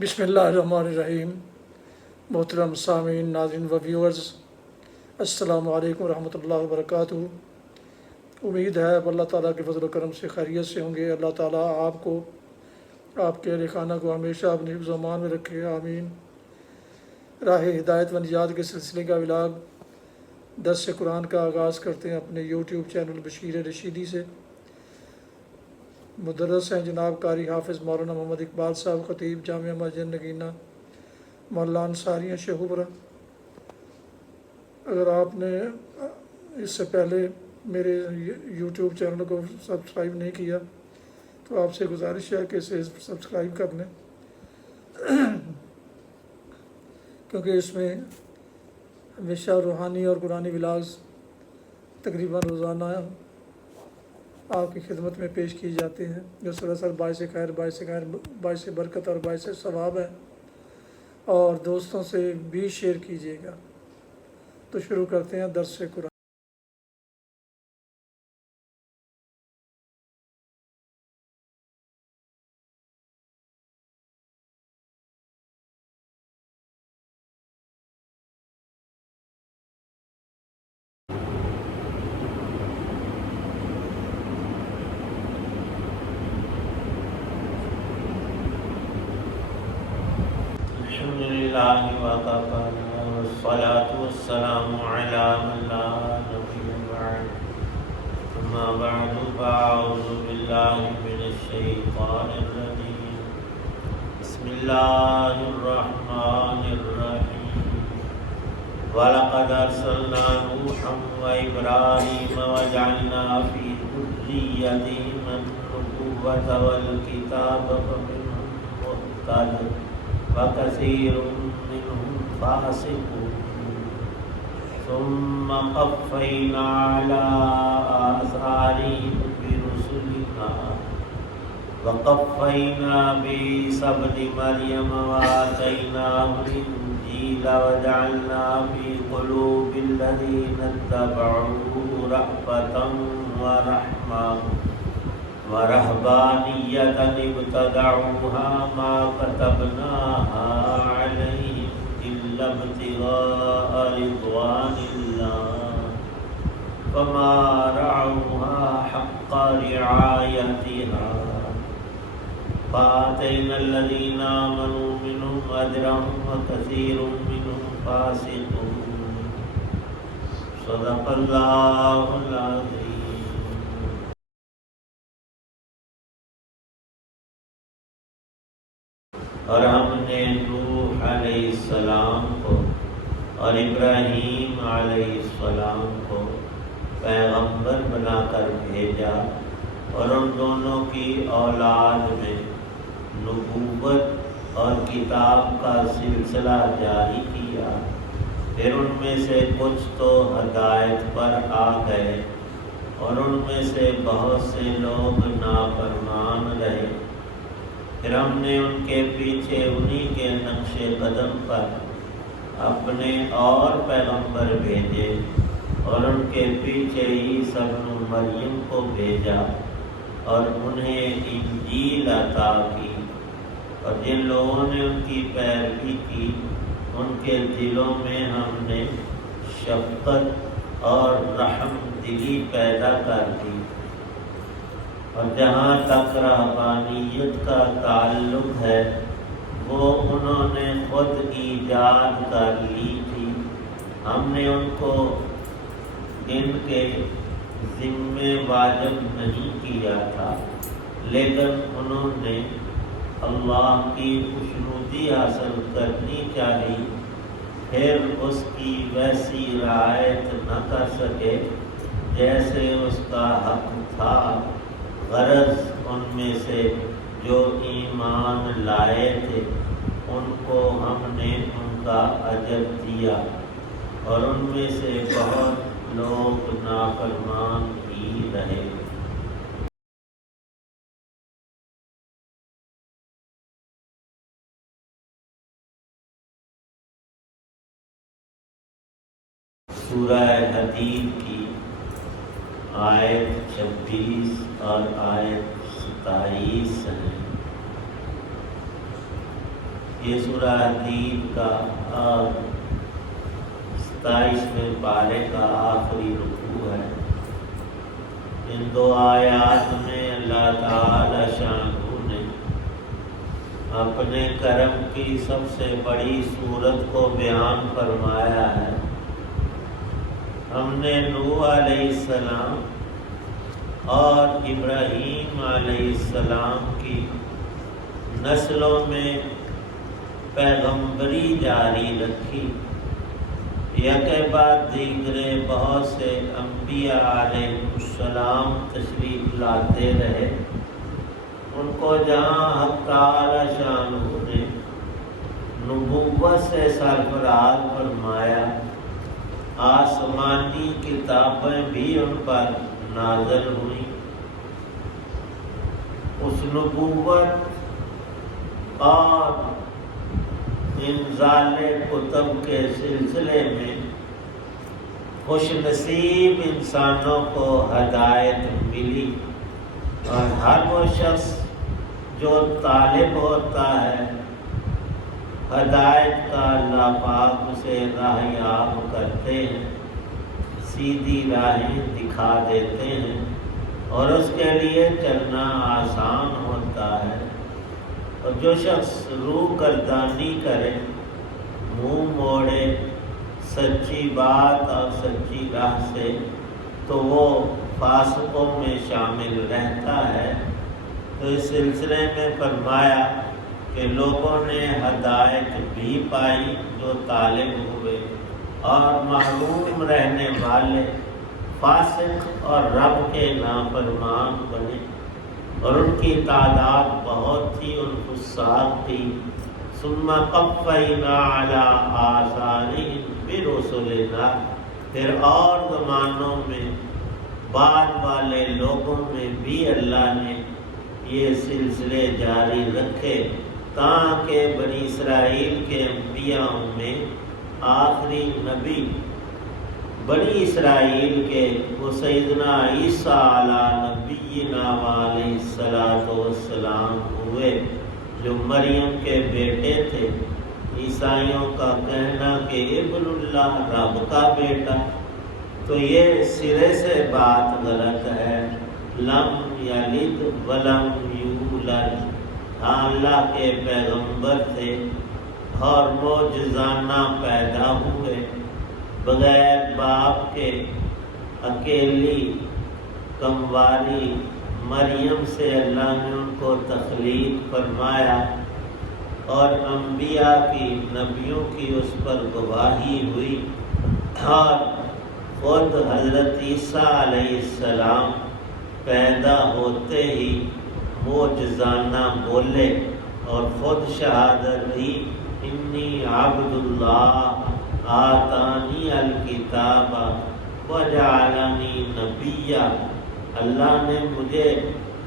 بسم اللہ الرحمن الرحیم۔ محترم سامعین، ناظرین و ویورز، السلام علیکم ورحمۃ اللہ وبرکاتہ۔ امید ہے اب اللہ تعالیٰ کے فضل و کرم سے خیریت سے ہوں گے۔ اللہ تعالیٰ آپ کو، آپ کے اہل خانہ کو ہمیشہ اپنی حفظ و امان میں رکھے، آمین۔ راہ ہدایت و نجات کے سلسلے کا ولاگ درس قرآن کا آغاز کرتے ہیں اپنے یوٹیوب چینل بشیر رشیدی سے۔ مدرس ہیں جناب قاری حافظ مولانا محمد اقبال صاحب، خطیب جامعہ مسجد نگینہ محلہ انصاریہ شیخوپورہ۔ اگر آپ نے اس سے پہلے میرے یوٹیوب چینل کو سبسکرائب نہیں کیا تو آپ سے گزارش ہے کہ اسے سبسکرائب کر لیں، کیونکہ اس میں ہمیشہ روحانی اور قرآنی ولاگز تقریباً روزانہ آپ کی خدمت میں پیش کی جاتے ہیں، جو سراسر باعث خیر، باعث برکت اور باعث ثواب ہے۔ اور دوستوں سے بھی شیئر کیجیے گا۔ تو شروع کرتے ہیں درس قرآن۔ الحمدللہ وکفی والصلاة والسلام علی من لا نبی بعد، اما بعد فاعوذ باللہ من الشیطان الرجیم، بسم اللہ الرحمن الرحیم۔ وَلَقَدْ أَرْسَلْنَا نُوحًا وَإِبْرَاهِيمَ وَجَعَلْنَا فِي ذُرِّيَّتِهِمَا النُّبُوَّةَ وَالْكِتَابَ فَمِنْهُم مُّهْتَدٍ وَكَثِيرٌ مِّنْهُمْ فَاسِقُونَ، ثُمَّ قَفَّيْنَا عَلَىٰ آثَارِهِم بِرُسُلِنَا وَقَفَّيْنَا بِعِيسَى ابْنِ مَرْيَمَ وَآتَيْنَاهُ الْإِنجِيلَ وَجَعَلْنَا فِي قُلُوبِ الَّذِينَ اتَّبَعُوهُ رَأْفَةً وَرَحْمَةً وَرَهْبَانِيَّةً ابْتَدَعُوهَا مَا كَتَبْنَاهَا عَلَيْهِمْ إِلَّا ابْتِغَاءَ رِضْوَانِ اللَّهِ فَمَا رَعَوْهَا حَقَّ رِعَايَتِهَا فَآتَيْنَا الَّذِينَ آمَنُوا مِنْهُمْ أَجْرَهُمْ وَكَثِيرٌ مِّنْهُمْ فَاسِقُونَ۔ صدق اللہ العظیم۔ اور ہم نے نوح علیہ السلام کو اور ابراہیم علیہ السلام کو پیغمبر بنا کر بھیجا، اور ان دونوں کی اولاد میں نبوت اور کتاب کا سلسلہ جاری کیا۔ پھر ان میں سے کچھ تو ہدایت پر آ گئے اور ان میں سے بہت سے لوگ نافرمان رہے۔ پھر ہم نے ان کے پیچھے انہی کے نقش قدم پر اپنے اور پیغمبر بھیجے، اور ان کے پیچھے عیسیٰ ابن مریم کو بھیجا اور انہیں انجیل عطا کی۔ اور جن لوگوں نے ان کی پیروی کی، ان کے دلوں میں ہم نے شفقت اور رحم دلی پیدا کر دی۔ اور جہاں تک رہبانیت کا تعلق ہے، وہ انہوں نے خود ایجاد کر لی تھی۔ ہم نے ان کو ان کے ذمے واجب نہیں کیا تھا، لیکن انہوں نے اللہ کی خوشنودی حاصل کرنی چاہی، پھر اس کی ویسی رعایت نہ کر سکے جیسے اس کا حق تھا۔ غرض ان میں سے جو ایمان لائے تھے ان کو ہم نے ان کا اجر دیا، اور ان میں سے بہت لوگ نافرمان ہی رہے۔ سورہ حدید کی آیت 26 اور آیت 27 ہیں۔ یہ سورہ حدید کا 27ویں پارے کا آخری رکوع ہے۔ ان دو آیات میں اللہ تعالی شانہ نے اپنے کرم کی سب سے بڑی صورت کو بیان فرمایا ہے۔ ہم نے نوح علیہ السلام اور ابراہیم علیہ السلام کی نسلوں میں پیغمبری جاری رکھی، یکے بعد دیگرے بہت سے انبیاء علیہ السلام تشریف لاتے رہے۔ ان کو جہاں حق تعالی شانہ نے نبوت سے سرفراز فرمایا، آسمانی کتابیں بھی ان پر نازل ہوئیں۔ اس نبوت اور انزال کتب کے سلسلے میں خوش نصیب انسانوں کو ہدایت ملی، اور ہر وہ شخص جو طالب ہوتا ہے ہدایت کا، اللہ پاک اسے راہیاب کرتے ہیں، سیدھی راہیں دکھا دیتے ہیں، اور اس کے لیے چلنا آسان ہوتا ہے۔ اور جو شخص روح گردانی کرے، منہ موڑے سچی بات اور سچی راہ سے، تو وہ فاسقوں میں شامل رہتا ہے۔ تو اس سلسلے میں فرمایا کہ لوگوں نے ہدایت بھی پائی جو طالب ہوئے، اور محروم رہنے والے فاسق اور رب کے نافرمان بنے، اور ان کی تعداد بہت تھی، ان فساق تھی۔ ثم قفینا علی آثارہم برسلنا، پھر اور زمانوں میں بعد والے لوگوں میں بھی اللہ نے یہ سلسلے جاری رکھے، تاکہ بنی اسرائیل کے انبیاء میں آخری نبی بنی اسرائیل کے وہ سیدنا عیسیٰ علیہ نبینا علیہ السلام ہوئے، جو مریم کے بیٹے تھے۔ عیسائیوں کا کہنا کہ ابن اللہ رب کا بیٹا، تو یہ سرے سے بات غلط ہے۔ لم یلد ولم یولد، ہاں اللہ کے پیغمبر تھے اور معجزانہ پیدا ہوئے، بغیر باپ کے اکیلی کمواری مریم سے اللہ نے ان کو تخلیق فرمایا، اور انبیاء کی نبیوں کی اس پر گواہی ہوئی، اور خود حضرت عیسیٰ علیہ السلام پیدا ہوتے ہی معجزانہ بولے، اور خود شہادت دی، انی عبد اللہ آتانی الکتاب وجعلنی نبیا، اللہ نے مجھے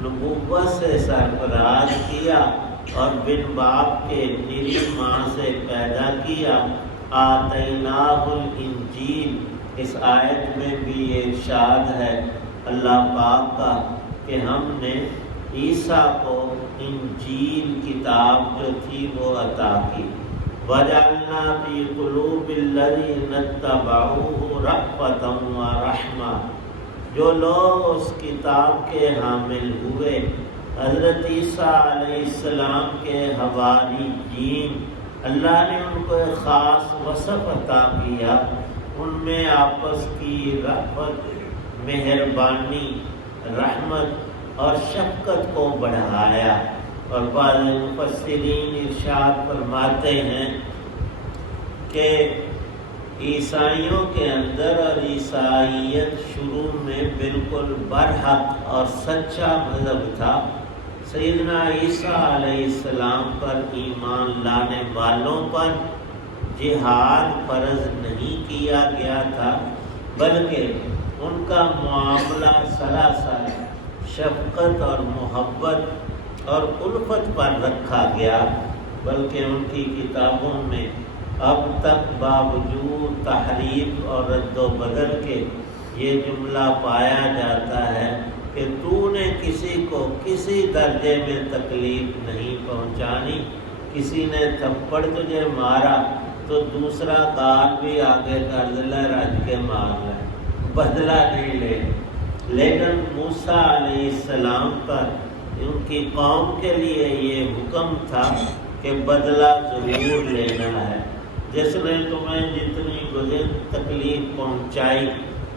نبوت سے سرفراز کیا اور بن باپ کے نری ماں سے پیدا کیا۔ آتیناہ الانجیل، اس آیت میں بھی یہ ارشاد ہے اللہ پاک کا کہ ہم نے عیسیٰ کو انجیل کتاب جو تھی وہ عطا کی۔ وَجَعَلْنَا فِي قُلُوبِ الَّذِينَ اتَّبَعُوهُ رَأْفَةً وَرَحْمَةً، جو لوگ اس کتاب کے حامل ہوئے، حضرت عیسیٰ علیہ السلام کے حواریین، اللہ نے ان کو ایک خاص وصف عطا کیا، ان میں آپس کی رأفت، مہربانی، رحمت اور شفقت کو بڑھایا۔ اور بعض مفسرین ارشاد فرماتے ہیں کہ عیسائیوں کے اندر اور عیسائیت شروع میں بالکل برحق اور سچا مذہب تھا۔ سیدنا عیسیٰ علیہ السلام پر ایمان لانے والوں پر جہاد فرض نہیں کیا گیا تھا، بلکہ ان کا معاملہ سراسر شفقت اور محبت اور الفت پر رکھا گیا، بلکہ ان کی کتابوں میں اب تک باوجود تحریف اور رد و بدل کے یہ جملہ پایا جاتا ہے کہ تو نے کسی کو کسی درجے میں تکلیف نہیں پہنچانی، کسی نے تھپڑ تجھے مارا تو دوسرا کان بھی آگے کر دلا رج کے مار لے، بدلہ نہیں لے۔ لیکن موسیٰ علیہ السلام پر ان کی قوم کے لیے یہ حکم تھا کہ بدلہ ضرور لینا ہے۔ جس نے تمہیں جتنی گزر تکلیف پہنچائی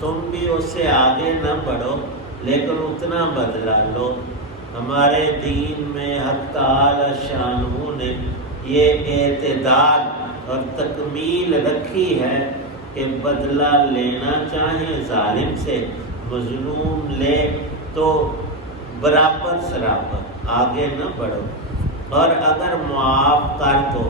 تم بھی اس سے آگے نہ بڑھو، لیکن اتنا بدلہ لو۔ ہمارے دین میں حق تعالی شانہ نے یہ اعتدال اور تکمیل رکھی ہے کہ بدلہ لینا چاہے ظالم سے، مظلوم لے تو برابر سرابر آگے نہ بڑھو، اور اگر معاف کر دو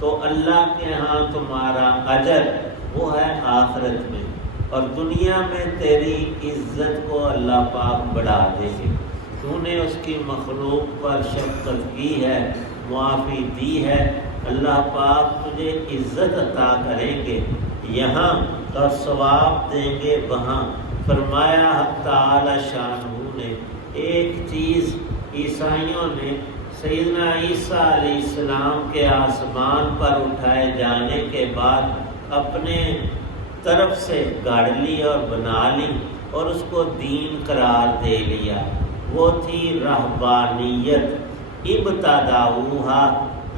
تو اللہ کے ہاں تمہارا اجر وہ ہے آخرت میں، اور دنیا میں تیری عزت کو اللہ پاک بڑھا دے گی۔ تو نے اس کی مخلوق پر شفقت کی ہے، معافی دی ہے، اللہ پاک تجھے عزت عطا کریں گے یہاں اور ثواب دیں گے وہاں۔ فرمایا حق تعالی شانہ نے ایک چیز عیسائیوں نے سیدنا عیسیٰ علیہ السلام کے آسمان پر اٹھائے جانے کے بعد اپنے طرف سے گاڑ لی اور بنا لی اور اس کو دین قرار دے لیا، وہ تھی رہبانیت۔ ابتدعوہا،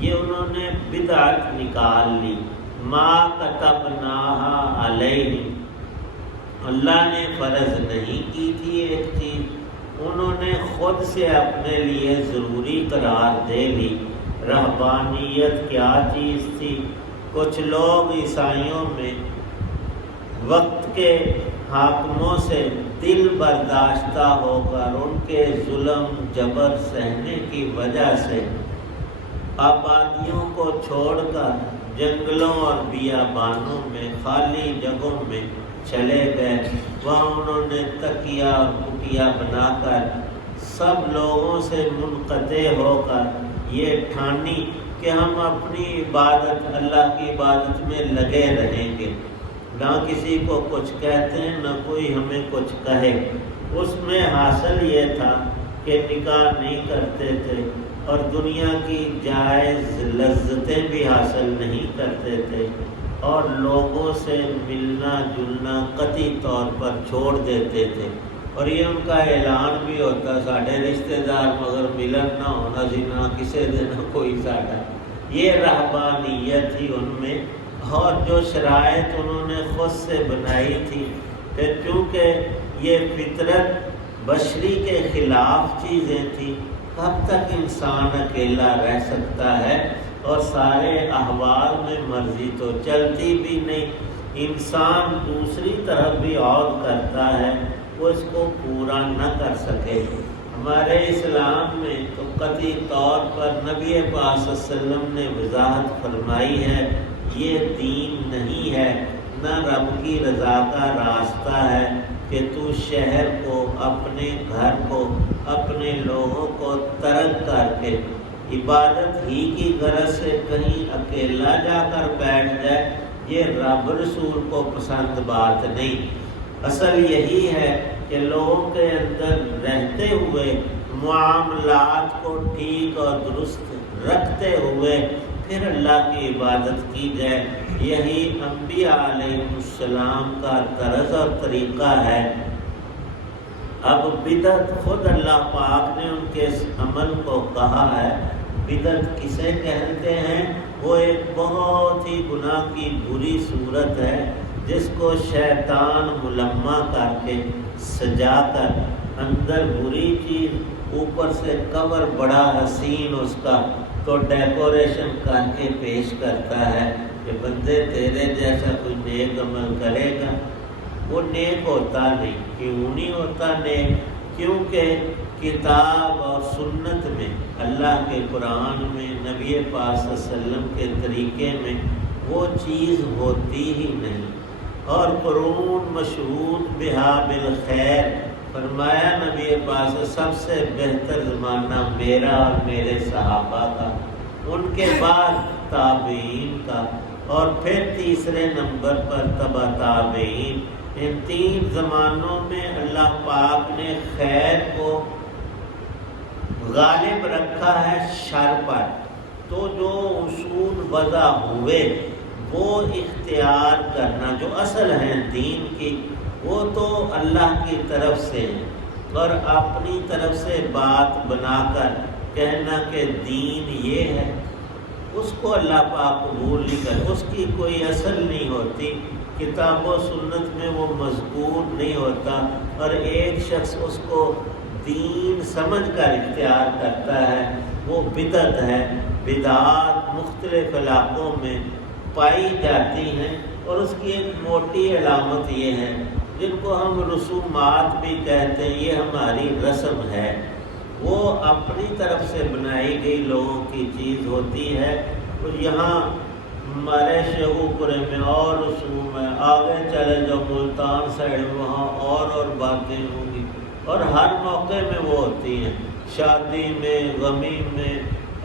یہ انہوں نے بدعت نکال لی۔ ما کتبناہا علیہم، اللہ نے فرض نہیں کی تھی ایک چیز، انہوں نے خود سے اپنے لیے ضروری قرار دے لی۔ رہبانیت کیا چیز تھی؟ کچھ لوگ عیسائیوں میں وقت کے حاکموں سے دل برداشتہ ہو کر ان کے ظلم جبر سہنے کی وجہ سے آبادیوں کو چھوڑ کر جنگلوں اور بیابانوں میں خالی جگہوں میں چلے گئے، وہاں انہوں نے تکیہ اور کٹیا بنا کر سب لوگوں سے منقطع ہو کر یہ ٹھانی کہ ہم اپنی عبادت، اللہ کی عبادت میں لگے رہیں گے، نہ کسی کو کچھ کہتے ہیں نہ کوئی ہمیں کچھ کہے۔ اس میں حاصل یہ تھا کہ نکاح نہیں کرتے تھے اور دنیا کی جائز لذتیں بھی حاصل نہیں کرتے تھے، اور لوگوں سے ملنا جلنا قطعی طور پر چھوڑ دیتے تھے، اور یہ ان کا اعلان بھی ہوتا، ساڑھے رشتہ دار مگر ملن نہ ہونا زنا کسے دینا کوئی ساڑھا۔ یہ رہبانیت تھی ان میں، اور جو شرائط انہوں نے خود سے بنائی تھی، پھر چونکہ یہ فطرت بشری کے خلاف چیزیں تھیں، کب تک انسان اکیلا رہ سکتا ہے، اور سارے احوال میں مرضی تو چلتی بھی نہیں، انسان دوسری طرف بھی اور کرتا ہے، وہ اس کو پورا نہ کر سکے۔ ہمارے اسلام میں تو قطعی طور پر نبی پاک صلی اللہ علیہ وسلم نے وضاحت فرمائی ہے، یہ دین نہیں ہے، نہ رب کی رضا کا راستہ ہے کہ تو شہر کو، اپنے گھر کو، اپنے لوگوں کو ترک کر کے عبادت ہی کی غرض سے کہیں اکیلا جا کر بیٹھ جائے، یہ رب رسول کو پسند بات نہیں۔ اصل یہی ہے کہ لوگوں کے اندر رہتے ہوئے معاملات کو ٹھیک اور درست رکھتے ہوئے پھر اللہ کی عبادت کی جائے، یہی انبیاء علیہ السلام کا طرز اور طریقہ ہے۔ اب بدعت خود اللہ پاک نے ان کے اس عمل کو کہا ہے۔ بدعت کسے کہتے ہیں؟ وہ ایک بہت ہی گناہ کی بری صورت ہے جس کو شیطان ملمع کر کے سجا کر اندر بری چیز، اوپر سے کور بڑا حسین اس کا، تو ڈیکوریشن کر کے پیش کرتا ہے کہ بندے تیرے جیسا کوئی نیک عمل کرے گا، وہ نیک ہوتا نہیں۔ کیوں نہیں ہوتا نیک؟ کیونکہ کتاب اور سنت میں، اللہ کے قرآن میں، نبی پاک صلی اللہ علیہ وسلم کے طریقے میں وہ چیز ہوتی ہی نہیں۔ اور قرون مشہود بہا بالخیر، فرمایا نبی پاک سے سب سے بہتر زمانہ میرا اور میرے صحابہ کا، ان کے بعد تابعین کا، اور پھر تیسرے نمبر پر تبع تابعین۔ ان تین زمانوں میں اللہ پاک نے خیر کو غالب رکھا ہے شر پر، تو جو اصول وضع ہوئے وہ اختیار کرنا، جو اصل ہیں دین کی، وہ تو اللہ کی طرف سے ہیں، اور اپنی طرف سے بات بنا کر کہنا کہ دین یہ ہے، اس کو اللہ پاک قبول نہیں کرے، اس کی کوئی اصل نہیں ہوتی، کتاب و سنت میں وہ مذکور نہیں ہوتا، اور ایک شخص اس کو دین سمجھ کر اختیار کرتا ہے، وہ بدعت ہے۔ بدعات مختلف علاقوں میں پائی جاتی ہیں، اور اس کی ایک موٹی علامت یہ ہے، جن کو ہم رسومات بھی کہتے ہیں، یہ ہماری رسم ہے، وہ اپنی طرف سے بنائی گئی لوگوں کی چیز ہوتی ہے۔ اور یہاں ہمارے شیخو پورے میں اور رسوم ہے، آگے چلے جو ملتان سائڈ وہاں اور باتیں ہوں گی، اور ہر موقع میں وہ ہوتی ہیں، شادی میں، غمی میں،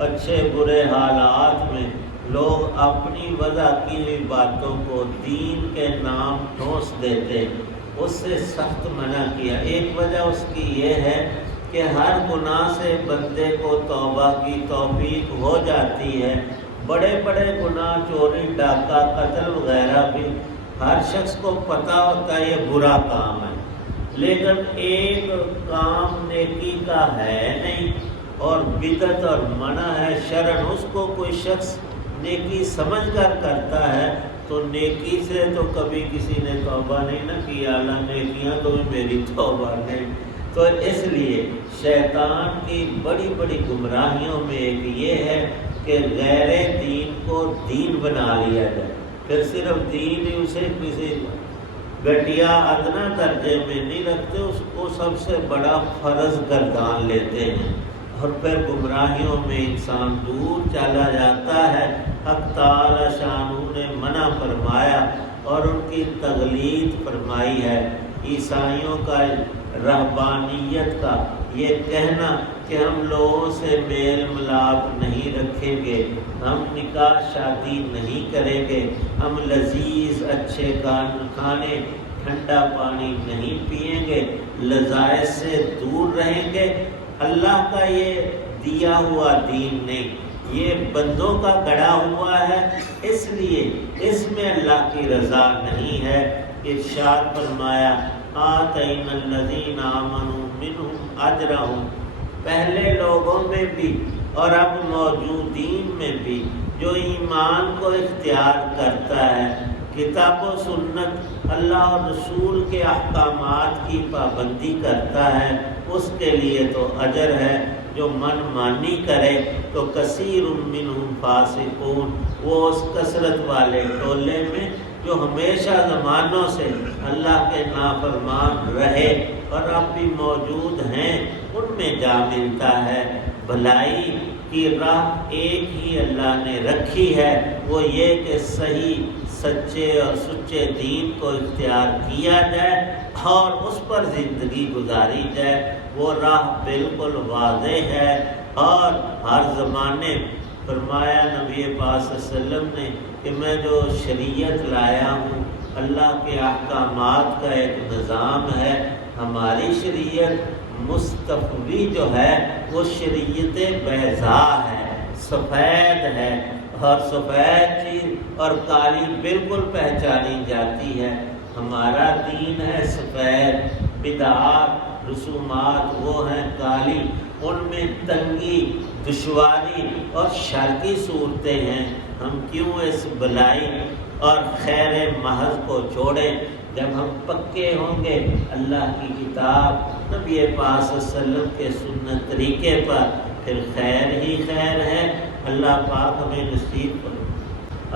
اچھے برے حالات میں لوگ اپنی وضع کی ہوئی باتوں کو دین کے نام ٹھونس دیتے ہیں۔ اس سے سخت منع کیا۔ ایک وجہ اس کی یہ ہے کہ ہر گناہ سے بندے کو توبہ کی توفیق ہو جاتی ہے، بڑے بڑے گناہ، چوری، ڈاکہ، قتل وغیرہ بھی ہر شخص کو پتہ ہوتا ہے یہ برا کام ہے، لیکن ایک کام نیکی کا ہے نہیں، اور بدعت اور منع ہے شرعن، اس کو کوئی شخص نیکی سمجھ کر کرتا ہے، تو نیکی سے تو کبھی کسی نے توبہ نہیں نہ کیا، اللہ نیکیاں تو بھی میری توبہ نہیں۔ تو اس لیے شیطان کی بڑی بڑی گمراہیوں میں ایک یہ ہے کہ غیر دین کو دین بنا لیا جائے، پھر صرف دین ہی اسے کسی گھٹیا ادنا درجے میں نہیں رکھتے، اس کو سب سے بڑا فرض گردان لیتے ہیں، اور پھر گمراہیوں میں انسان دور چلا جاتا ہے۔ حق تعالی شانہ نے منع فرمایا اور ان کی تغلید فرمائی ہے۔ عیسائیوں کا رہبانیت کا یہ کہنا کہ ہم لوگوں سے میل ملاپ نہیں رکھیں گے، ہم نکاح شادی نہیں کریں گے، ہم لذیذ اچھے کھانے ٹھنڈا پانی نہیں پئیں گے، لذائذ سے دور رہیں گے، اللہ کا یہ دیا ہوا دین نہیں، یہ بندوں کا گڑھا ہوا ہے، اس لیے اس میں اللہ کی رضا نہیں ہے۔ ارشاد فرمایا آتینا الذین آمنوا منہم اجرہم، پہلے لوگوں میں بھی اور اب موجودین میں بھی جو ایمان کو اختیار کرتا ہے، کتاب و سنت اللہ اور رسول کے احکامات کی پابندی کرتا ہے، اس کے لیے تو اجر ہے۔ جو من مانی کرے تو کثیر منہم فاسقون، وہ اس کثرت والے ٹولے میں جو ہمیشہ زمانوں سے اللہ کے نافرمان رہے اور اب بھی موجود ہیں، ان میں جا ملتا ہے۔ بھلائی کی راہ ایک ہی اللہ نے رکھی ہے، وہ یہ کہ صحیح سچے اور سچے دین کو اختیار کیا جائے اور اس پر زندگی گزاری جائے، وہ راہ بالکل واضح ہے۔ اور ہر زمانے فرمایا نبی پاک صلی اللہ علیہ وسلم نے کہ میں جو شریعت لایا ہوں، اللہ کے احکامات کا ایک نظام ہے، ہماری شریعت مستفوی جو ہے وہ شریعت بیضاء ہے، سفید ہے، اور سفید چیز اور کالی بالکل پہچانی جاتی ہے۔ ہمارا دین ہے سفید، بدعات رسومات وہ ہیں کالی، ان میں تنگی، دشواری اور شر کی صورتیں ہیں۔ ہم کیوں اس بلائی اور خیر محض کو چھوڑیں؟ جب ہم پکے ہوں گے اللہ کی کتاب، نبی پاک صلی اللہ علیہ وسلم کے سنت طریقے پر، پھر خیر ہی خیر ہے۔ اللہ پاک ہمیں نصیب کرے۔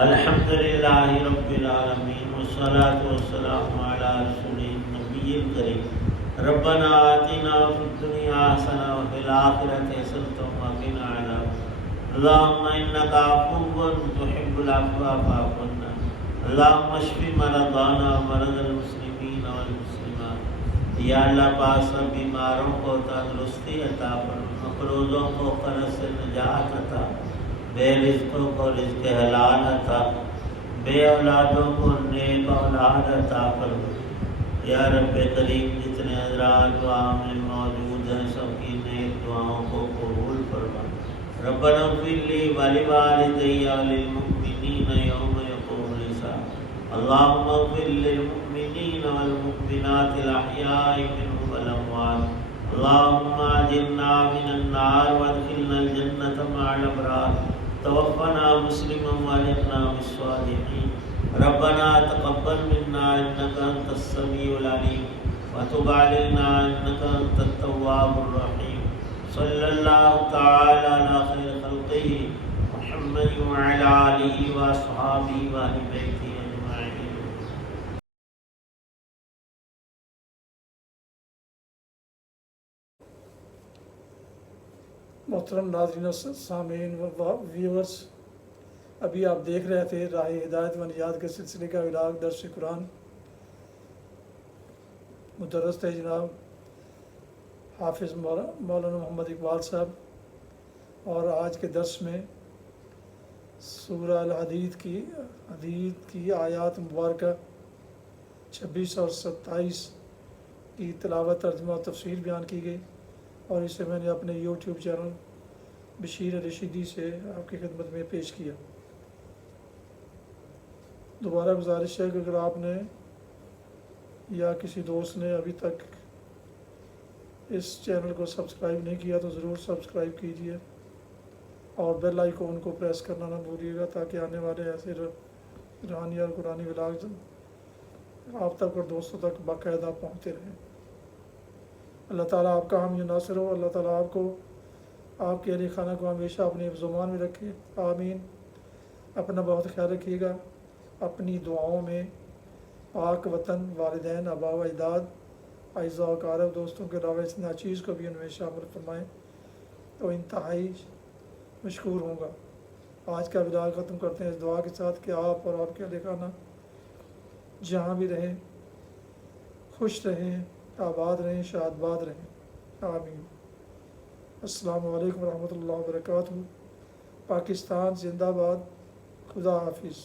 الحمدللہ رب العالمین والصلاة والسلام علی رسول النبی الکریم۔ ربنا آتنا فی الدنیا حسنہ وفی الآخرۃ حسنۃ وقنا عذاب۔ اللہم انک عفو تحب العفو فاعف عنا۔ اللہم اشف مرضانا ومرضى المسلمین والمسلمات۔ یا اللہ پاک سب بیماروں کو تندرستی عطا فرما، مقروضوں کو قرض سے نجات عطا، بے رزقوں کو رزق حلال عطا، بے اولادوں کو نیک اولاد عطا فرما۔ یا رب کریم جتنے حضرات دعا میں موجود ہیں سب کی نیک دعاؤں کو قبول فرما۔ ربنا اغفر لي ولوالدي وللمؤمنين يوم يقوم الحساب اللهم اغفر للمؤمنين والمؤمنات الأحياء منهم والأموات اللهم أجرنا من النار وادخلنا الجنة مع الأبرار توفنا مسلما والحقنا بالصالحين ربنا تقبل منا إنك أنت السميع العليم وتب علينا إنك أنت التواب الرحيم صلى الله تعالى على خير خلقه محمد وعلى آله وأصحابه وأهل بيته أجمعين. محترم ناظرین و سامعین و ویورز، ابھی آپ دیکھ رہے تھے راہ ہدایت و نجات کے سلسلے کا ولاگ درس قرآن مدرس تھے جناب حافظ مولانا محمد اقبال صاحب، اور آج کے درس میں سورہ الحدید کی آیات مبارکہ 26 اور 27 کی تلاوت، ترجمہ و تفسیر بیان کی گئی، اور اسے میں نے اپنے یوٹیوب چینل بشیر رشیدی سے آپ کی خدمت میں پیش کیا۔ دوبارہ گزارش ہے کہ اگر آپ نے یا کسی دوست نے ابھی تک اس چینل کو سبسکرائب نہیں کیا تو ضرور سبسکرائب کیجیے، اور بیل آئیکن کو پریس کرنا نہ بھولیے گا تاکہ آنے والے ایسے روحانی اور قرآنی ولاگ آپ تک اور دوستوں تک باقاعدہ پہنچتے رہیں۔ اللہ تعالیٰ آپ کا حامی و ناصر ہو، اللہ تعالیٰ آپ کو، آپ کے اہل خانہ کو ہمیشہ اپنے زمان میں رکھے، آمین۔ اپنا بہت خیال رکھیے گا، اپنی دعاؤں میں پاک وطن، والدین، آباء و اجداد، اعزاء و اقارب، دوستوں کے علاوہ اس ناچیز کو بھی ان میں شامل فرمائیں تو انتہائی مشکور ہوں گا۔ آج کا ولاگ ختم کرتے ہیں اس دعا کے ساتھ کہ آپ اور آپ کے اہل خانہ جہاں بھی رہیں خوش رہیں، آباد رہیں، شادباد رہیں، آمین۔ السلام علیکم ورحمۃ اللہ وبرکاتہ۔ پاکستان زندہ باد، خدا حافظ۔